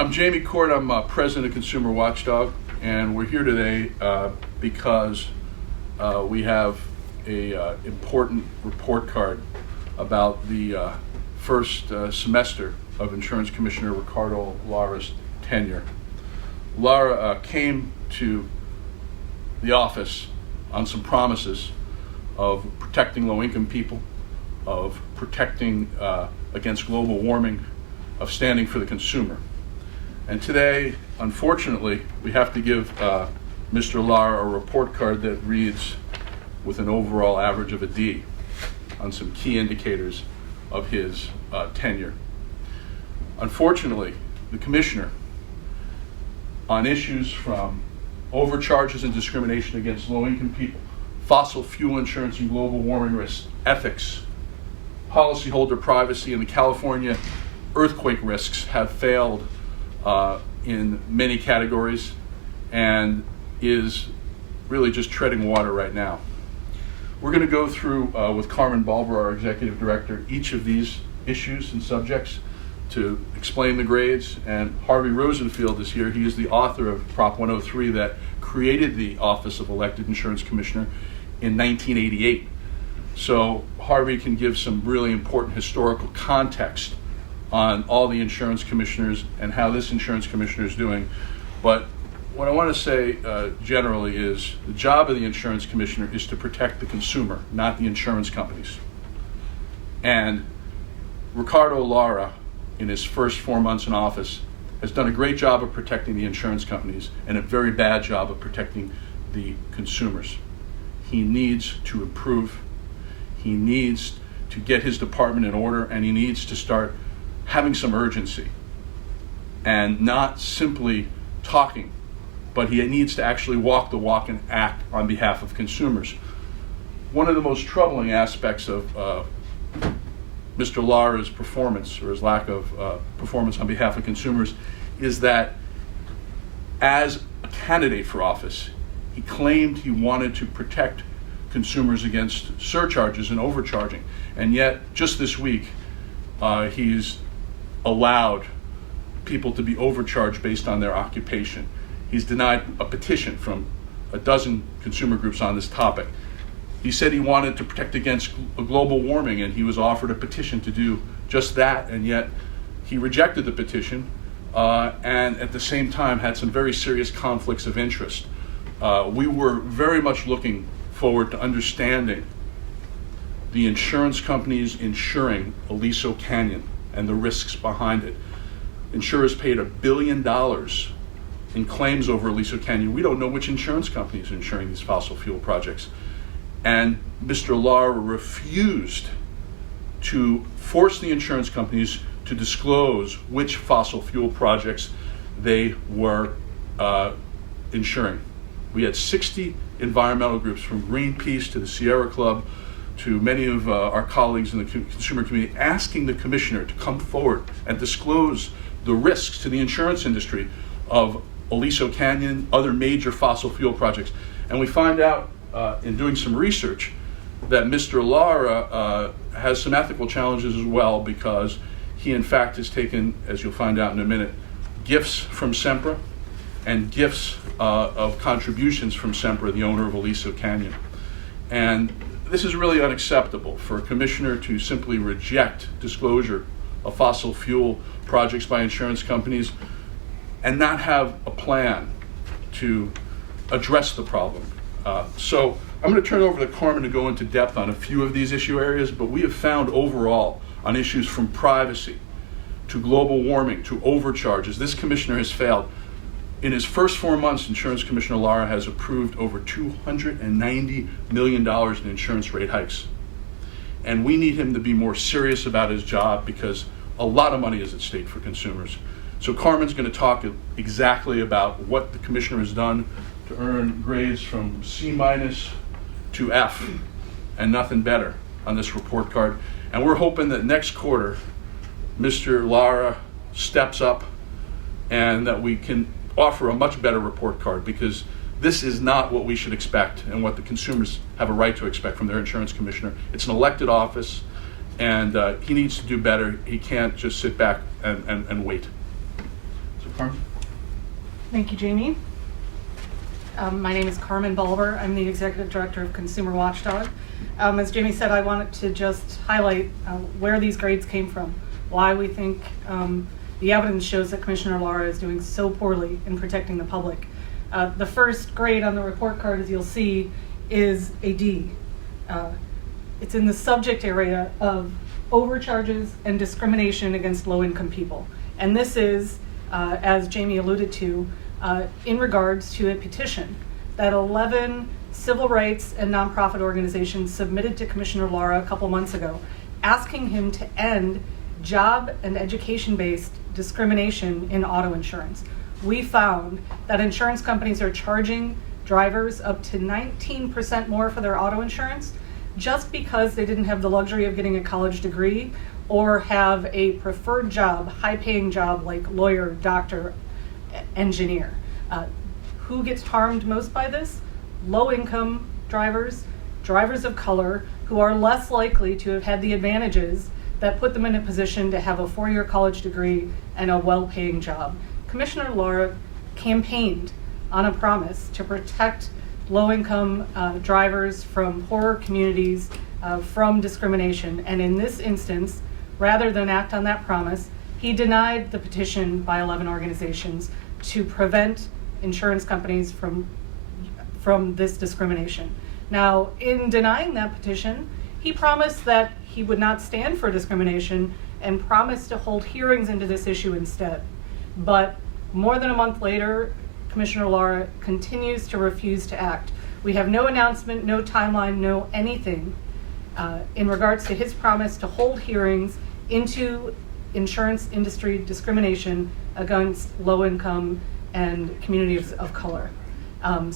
I'm Jamie Court. I'm president of Consumer Watchdog, and we're here today because we have a important report card about the first semester of Insurance Commissioner Ricardo Lara's tenure. Lara came to the office on some promises of protecting low-income people, of protecting against global warming, of standing for the consumer. And today, unfortunately, we have to give Mr. Lara a report card that reads with an overall average of a D on some key indicators of his tenure. Unfortunately, the Commissioner, on issues from overcharges and discrimination against low-income people, fossil fuel insurance and global warming risks, ethics, policyholder privacy, and the California earthquake risks, have failed in many categories and is really just treading water right now. We're going to go through with Carmen Balber, our executive director, each of these issues and subjects to explain the grades, and Harvey Rosenfield is here. He is the author of Prop 103 that created the Office of Elected Insurance Commissioner in 1988. So Harvey can give some really important historical context on all the insurance commissioners and how this insurance commissioner is doing. But what I want to say generally is the job of the insurance commissioner is to protect the consumer, not the insurance companies. And Ricardo Lara, in his first 4 months in office, has done a great job of protecting the insurance companies and a very bad job of protecting the consumers. He needs to improve. He needs to get his department in order, and he needs to start having some urgency and not simply talking, but he needs to actually walk the walk and act on behalf of consumers. One of the most troubling aspects of Mr. Lara's performance, or his lack of performance on behalf of consumers, is that as a candidate for office, he claimed he wanted to protect consumers against surcharges and overcharging, and yet just this week he's allowed people to be overcharged based on their occupation. He's denied a petition from a dozen consumer groups on this topic. He said he wanted to protect against global warming, and he was offered a petition to do just that, and yet he rejected the petition and at the same time had some very serious conflicts of interest. We were very much looking forward to understanding the insurance companies insuring Aliso Canyon and the risks behind it. Insurers paid $1 billion in claims over Aliso Canyon. We don't know which insurance company is insuring these fossil fuel projects. And Mr. Lara refused to force the insurance companies to disclose which fossil fuel projects they were insuring. We had 60 environmental groups, from Greenpeace to the Sierra Club to many of our colleagues in the consumer community, asking the commissioner to come forward and disclose the risks to the insurance industry of Aliso Canyon, other major fossil fuel projects. And we find out in doing some research that Mr. Lara has some ethical challenges as well, because he in fact has taken, as you'll find out in a minute, gifts from SEMPRA and gifts of contributions from SEMPRA, the owner of Aliso Canyon. And this is really unacceptable for a commissioner to simply reject disclosure of fossil fuel projects by insurance companies and not have a plan to address the problem. So I'm going to turn it over to Carmen to go into depth on a few of these issue areas, but we have found overall on issues from privacy to global warming to overcharges, this commissioner has failed. In his first 4 months, Insurance Commissioner Lara has approved over $290 million in insurance rate hikes. And we need him to be more serious about his job, because a lot of money is at stake for consumers. So Carmen's going to talk exactly about what the commissioner has done to earn grades from C- to F and nothing better on this report card. And we're hoping that next quarter, Mr. Lara steps up and that we can offer a much better report card, because this is not what we should expect and what the consumers have a right to expect from their insurance commissioner. It's an elected office, and he needs to do better. He can't just sit back and wait. So Carmen? Thank you, Jamie. My name is Carmen Bulber. I'm the Executive Director of Consumer Watchdog. As Jamie said, I wanted to just highlight where these grades came from, why we think the evidence shows that Commissioner Lara is doing so poorly in protecting the public. The first grade on the report card, as you'll see, is a D. It's in the subject area of overcharges and discrimination against low-income people. And this is, as Jamie alluded to, in regards to a petition that 11 civil rights and nonprofit organizations submitted to Commissioner Lara a couple months ago, asking him to end job and education-based discrimination in auto insurance. We found that insurance companies are charging drivers up to 19% more for their auto insurance just because they didn't have the luxury of getting a college degree or have a preferred job, high-paying job like lawyer, doctor, engineer. Who gets harmed most by this? Low-income drivers, drivers of color, who are less likely to have had the advantages that put them in a position to have a 4-year college degree and a well-paying job. Commissioner Lara campaigned on a promise to protect low-income drivers from poorer communities, from discrimination, and in this instance, rather than act on that promise, he denied the petition by 11 organizations to prevent insurance companies from this discrimination. Now, in denying that petition, he promised that he would not stand for discrimination and promised to hold hearings into this issue instead. But more than a month later, Commissioner Lara continues to refuse to act. We have no announcement, no timeline, no anything in regards to his promise to hold hearings into insurance industry discrimination against low income and communities of color. That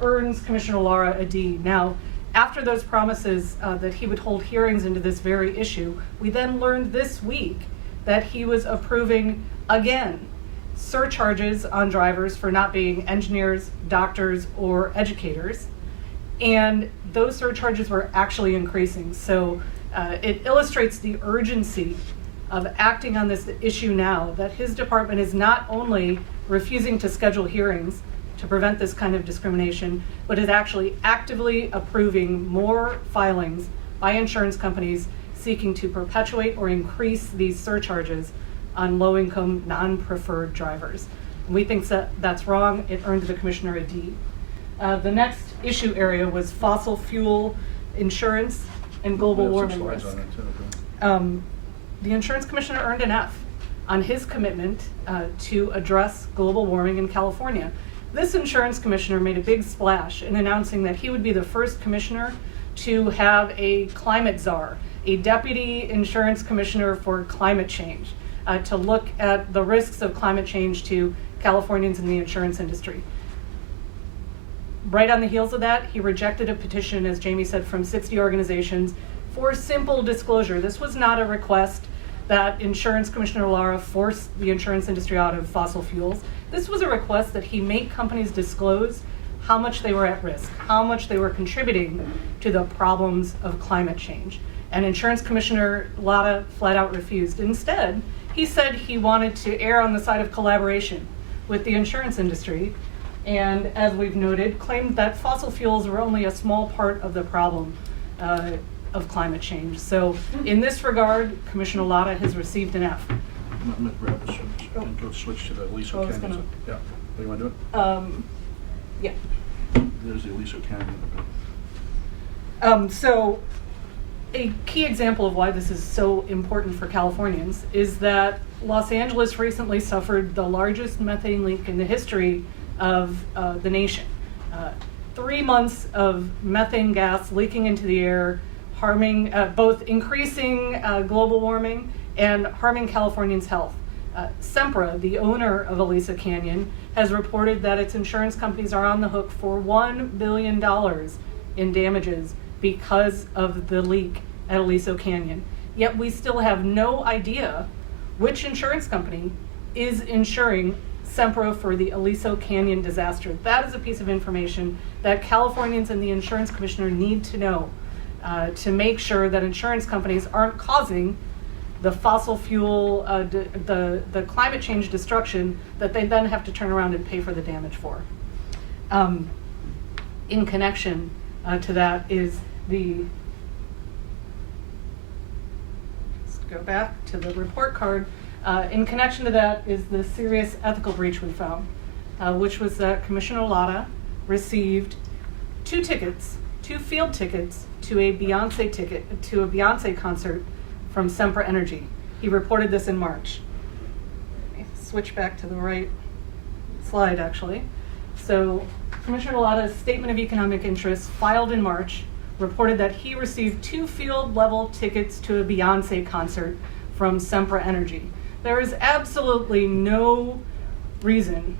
earns Commissioner Lara a D. Now, after those promises that he would hold hearings into this very issue, we then learned this week that he was approving, again, surcharges on drivers for not being engineers, doctors, or educators. And those surcharges were actually increasing. So it illustrates the urgency of acting on this issue now, that his department is not only refusing to schedule hearings to prevent this kind of discrimination, but is actually actively approving more filings by insurance companies seeking to perpetuate or increase these surcharges on low-income, non-preferred drivers. And we think that that's wrong. It earned the commissioner a D. The next issue area was fossil fuel insurance and global warming risk. The insurance commissioner earned an F on his commitment to address global warming in California. This insurance commissioner made a big splash in announcing that he would be the first commissioner to have a climate czar, a deputy insurance commissioner for climate change, to look at the risks of climate change to Californians in the insurance industry. Right on the heels of that, he rejected a petition, as Jamie said, from 60 organizations for simple disclosure. This was not a request that Insurance Commissioner Lara forced the insurance industry out of fossil fuels. This was a request that he make companies disclose how much they were at risk, how much they were contributing to the problems of climate change. And Insurance Commissioner Lara flat out refused. Instead, he said he wanted to err on the side of collaboration with the insurance industry, and as we've noted, claimed that fossil fuels were only a small part of the problem of climate change. So in this regard, Commissioner Lara has received an F. I'm going to grab this and go switch to the Aliso Canyon. Yeah. What do you want to do it? Yeah. There's the Aliso Canyon. So a key example of why this is so important for Californians is that Los Angeles recently suffered the largest methane leak in the history of the nation. 3 months of methane gas leaking into the air, harming, both increasing global warming and harming Californians' health. Sempra, the owner of Aliso Canyon, has reported that its insurance companies are on the hook for $1 billion in damages because of the leak at Aliso Canyon. Yet we still have no idea which insurance company is insuring Sempra for the Aliso Canyon disaster. That is a piece of information that Californians and the insurance commissioner need to know to make sure that insurance companies aren't causing the fossil fuel, the climate change destruction that they then have to turn around and pay for the damage for. In connection to that is let's go back to the report card. In connection to that is the serious ethical breach we found, which was that Commissioner Lara received two field tickets to a Beyonce concert from Sempra Energy. He reported this in March. Let me switch back to the right slide, actually. So Commissioner Lara's statement of economic interest filed in March reported that he received 2 field-level tickets to a Beyonce concert from Sempra Energy. There is absolutely no reason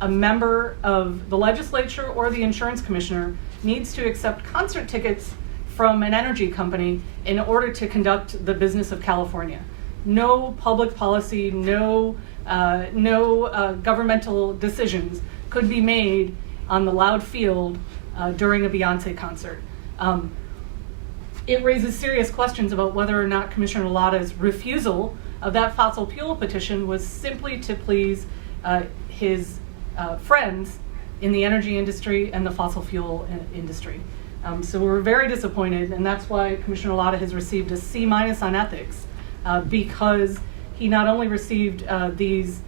a member of the legislature or the insurance commissioner needs to accept concert tickets from an energy company in order to conduct the business of California. No public policy, no governmental decisions could be made on the loud field during a Beyonce concert. It raises serious questions about whether or not Commissioner Lara's refusal of that fossil fuel petition was simply to please his friends in the energy industry and the fossil fuel industry. So we're very disappointed, and that's why Commissioner Lara has received a C- on ethics, because he not only received these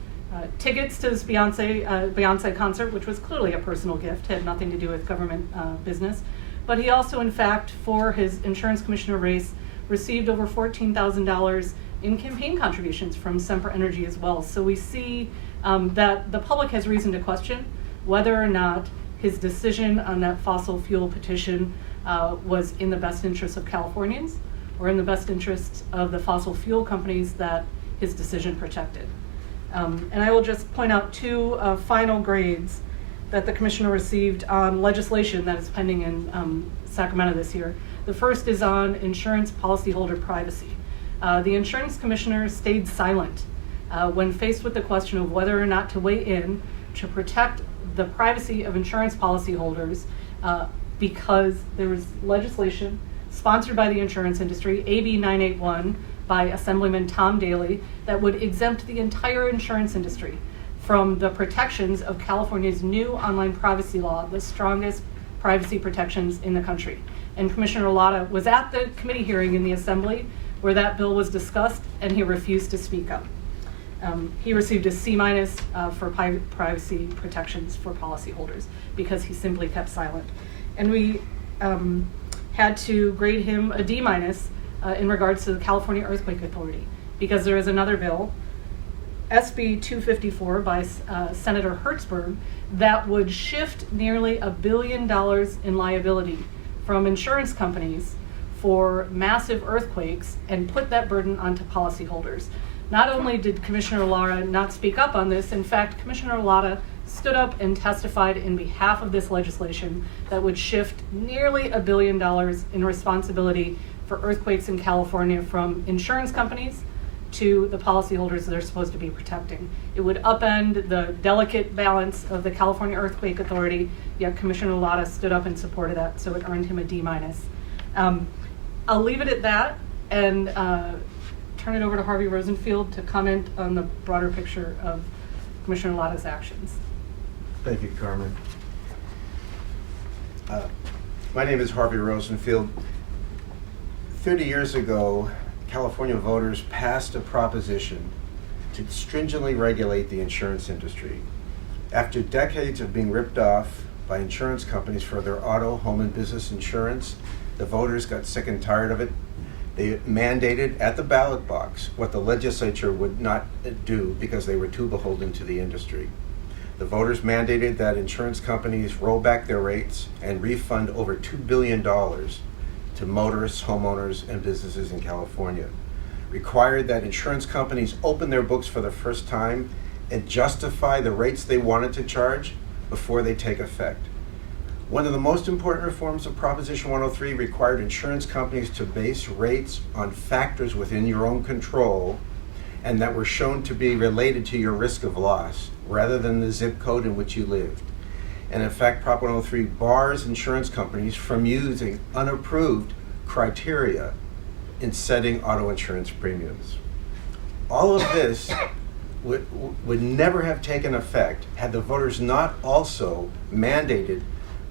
tickets to this Beyonce concert, which was clearly a personal gift, had nothing to do with government business, but he also, in fact, for his insurance commissioner race, received over $14,000 in campaign contributions from Sempra Energy as well. So we see that the public has reason to question whether or not his decision on that fossil fuel petition was in the best interest of Californians or in the best interest of the fossil fuel companies that his decision protected. And I will just point out 2 final grades that the commissioner received on legislation that is pending in Sacramento this year. The first is on insurance policyholder privacy. The insurance commissioner stayed silent when faced with the question of whether or not to weigh in to protect the privacy of insurance policyholders because there was legislation sponsored by the insurance industry, AB 981, by Assemblyman Tom Daley, that would exempt the entire insurance industry from the protections of California's new online privacy law, the strongest privacy protections in the country. And Commissioner Lara was at the committee hearing in the Assembly where that bill was discussed, and he refused to speak up. He received a C- for privacy protections for policyholders because he simply kept silent. And we had to grade him a D- in regards to the California Earthquake Authority, because there is another bill, SB 254 by Senator Hertzberg, that would shift nearly $1 billion in liability from insurance companies for massive earthquakes and put that burden onto policyholders. Not only did Commissioner Lara not speak up on this, in fact, Commissioner Lara stood up and testified in behalf of this legislation that would shift nearly $1 billion in responsibility for earthquakes in California from insurance companies to the policyholders that they're supposed to be protecting. It would upend the delicate balance of the California Earthquake Authority, yet Commissioner Lara stood up in support of that, so it earned him a D-. I'll leave it at that and turn it over to Harvey Rosenfield to comment on the broader picture of Commissioner Lara's actions. Thank you, Carmen. My name is Harvey Rosenfield. 30 years ago, California voters passed a proposition to stringently regulate the insurance industry. After decades of being ripped off by insurance companies for their auto, home, and business insurance, the voters got sick and tired of it. They mandated at the ballot box what the legislature would not do because they were too beholden to the industry. The voters mandated that insurance companies roll back their rates and refund over $2 billion to motorists, homeowners, and businesses in California. Required that insurance companies open their books for the first time and justify the rates they wanted to charge before they take effect. One of the most important reforms of Proposition 103 required insurance companies to base rates on factors within your own control and that were shown to be related to your risk of loss rather than the zip code in which you lived. And in fact, Prop 103 bars insurance companies from using unapproved criteria in setting auto insurance premiums. All of this would never have taken effect had the voters not also mandated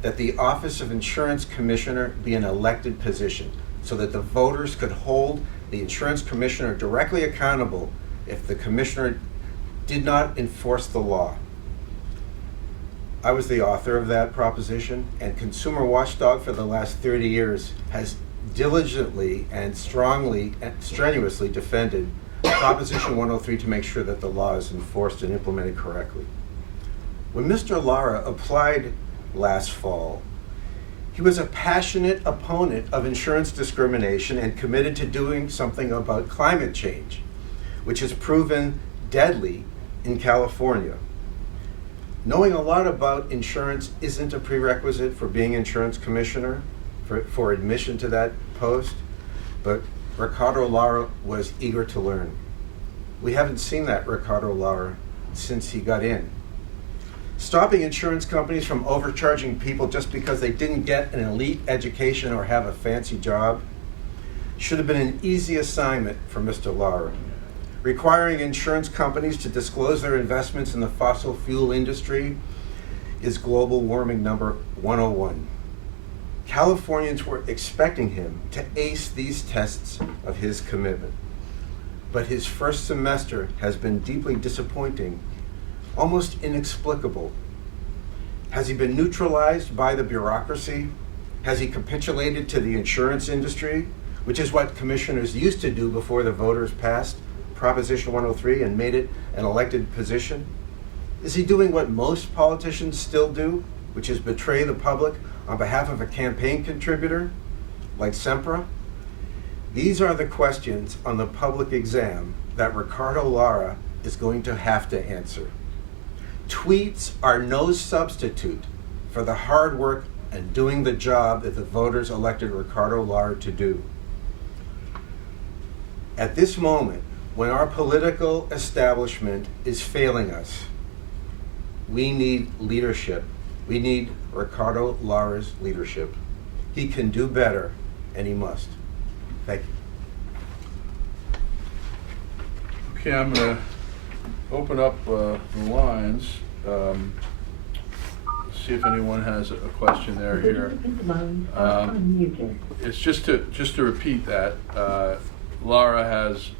that the Office of Insurance Commissioner be an elected position, so that the voters could hold the Insurance Commissioner directly accountable if the Commissioner did not enforce the law. I was the author of that proposition, and Consumer Watchdog for the last 30 years has diligently and strongly and strenuously defended Proposition 103 to make sure that the law is enforced and implemented correctly. When Mr. Lara applied last fall, he was a passionate opponent of insurance discrimination and committed to doing something about climate change, which has proven deadly in California. Knowing a lot about insurance isn't a prerequisite for being insurance commissioner, for admission to that post, but Ricardo Lara was eager to learn. We haven't seen that Ricardo Lara since he got in. Stopping insurance companies from overcharging people just because they didn't get an elite education or have a fancy job should have been an easy assignment for Mr. Lara. Requiring insurance companies to disclose their investments in the fossil fuel industry is global warming number 101. Californians were expecting him to ace these tests of his commitment. But his first semester has been deeply disappointing, almost inexplicable. Has he been neutralized by the bureaucracy? Has he capitulated to the insurance industry, which is what commissioners used to do before the voters passed Proposition 103 and made it an elected position? Is he doing what most politicians still do, which is betray the public on behalf of a campaign contributor, like Sempra? These are the questions on the public exam that Ricardo Lara is going to have to answer. Tweets are no substitute for the hard work and doing the job that the voters elected Ricardo Lara to do. At this moment, when our political establishment is failing us, we need leadership. We need Ricardo Lara's leadership. He can do better, and he must. Thank you. Okay, I'm going to open up the lines. See if anyone has a question there here. It's just to repeat that Lara has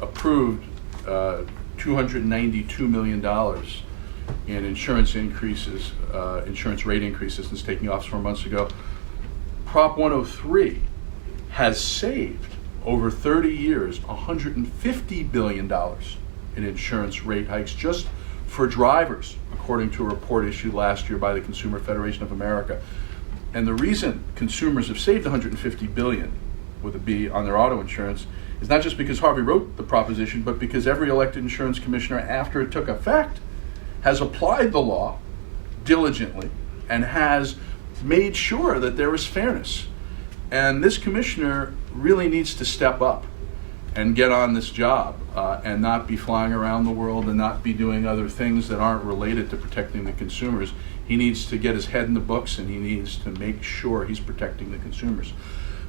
approved $292 million in insurance increases, insurance rate increases since taking office 4 months ago. Prop 103 has saved over 30 years $150 billion in insurance rate hikes just for drivers, according to a report issued last year by the Consumer Federation of America. And the reason consumers have saved $150 billion with a B on their auto insurance is not just because Harvey wrote the proposition, but because every elected insurance commissioner after it took effect has applied the law diligently and has made sure that there is fairness. And this commissioner really needs to step up and get on this job and not be flying around the world and not be doing other things that aren't related to protecting the consumers. He needs to get his head in the books, and he needs to make sure he's protecting the consumers.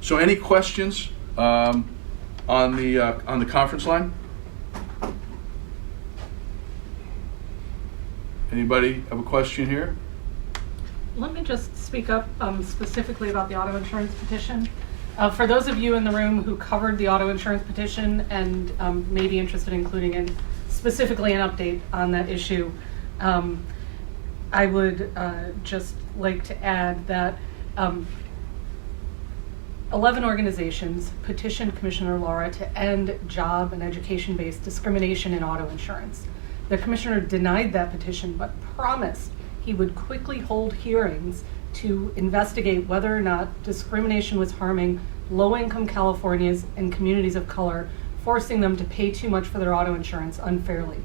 So any questions on the conference line? Anybody have a question here? Let me just speak up specifically about the auto insurance petition. For those of you in the room who covered the auto insurance petition and may be interested in including in specifically an update on that issue, I would just like to add that 11 organizations petitioned Commissioner Lara to end job and education-based discrimination in auto insurance. The commissioner denied that petition, but promised he would quickly hold hearings to investigate whether or not discrimination was harming low-income Californians and communities of color, forcing them to pay too much for their auto insurance unfairly.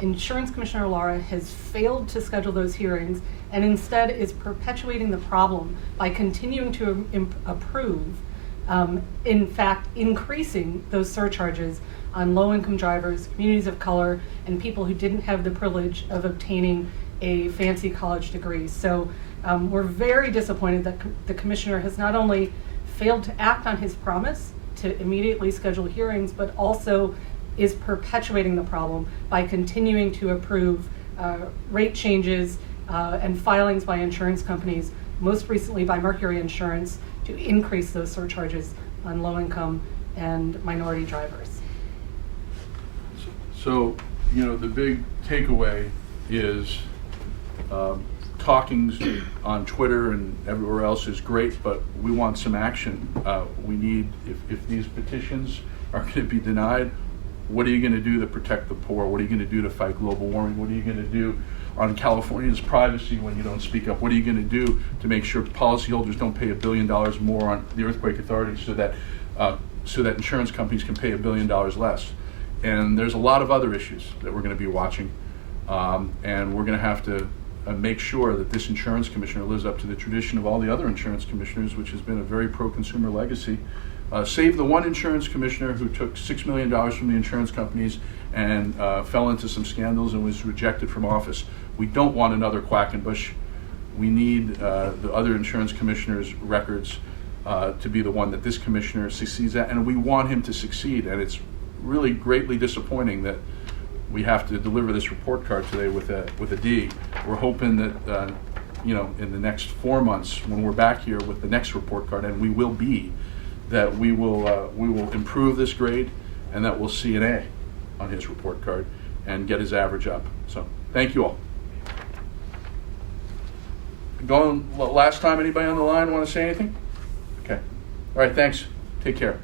Insurance Commissioner Lara has failed to schedule those hearings and instead is perpetuating the problem by continuing to approve, in fact, increasing those surcharges on low-income drivers, communities of color, and people who didn't have the privilege of obtaining a fancy college degree. So we're very disappointed that the commissioner has not only failed to act on his promise to immediately schedule hearings, but also is perpetuating the problem by continuing to approve rate changes and filings by insurance companies, most recently by Mercury Insurance, to increase those surcharges on low-income and minority drivers. So, you know, the big takeaway is talkings on Twitter and everywhere else is great, but we want some action. We need, if these petitions are going to be denied, what are you going to do to protect the poor? What are you going to do to fight global warming? What are you going to do on Californians' privacy when you don't speak up? What are you going to do to make sure policyholders don't pay $1 billion more on the Earthquake Authority so that insurance companies can pay $1 billion less? And there's a lot of other issues that we're going to be watching, and we're going to have to make sure that this insurance commissioner lives up to the tradition of all the other insurance commissioners, which has been a very pro-consumer legacy. Save the one insurance commissioner who took $6 million from the insurance companies and fell into some scandals and was rejected from office. We don't want another Quackenbush. We need the other insurance commissioners' records to be the one that this commissioner succeeds at, and we want him to succeed. And it's really greatly disappointing that we have to deliver this report card today with a D. We're hoping that you know, in the next 4 months, when we're back here with the next report card, and we will be, that we will improve this grade, and that we'll see an A on his report card and get his average up. So thank you all. Going last time, anybody on the line want to say anything? Okay. All right, thanks. Take care.